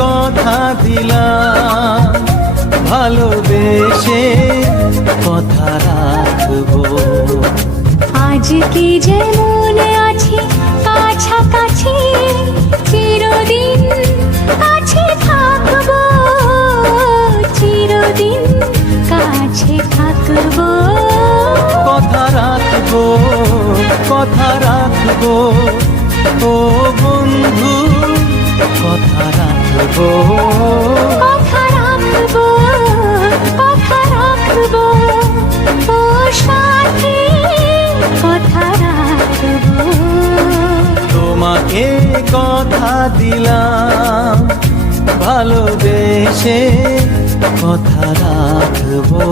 কথা দিলাম, ভালোবেসে কথা রাখবো। আজকে যেমন আছি কাছাকাছি, চিরদিন কাছে থাকবো, চিরদিন কাছে থাকবো। কথা রাখবো, কথা রাখবো, ও বন্ধু কথা রাখবো। কথা রাখবো, কথা রাখবো, ও সাথী কথা রাখবো। তোমাকে কথা দিলাম, ভালোবেসে কথা রাখবো।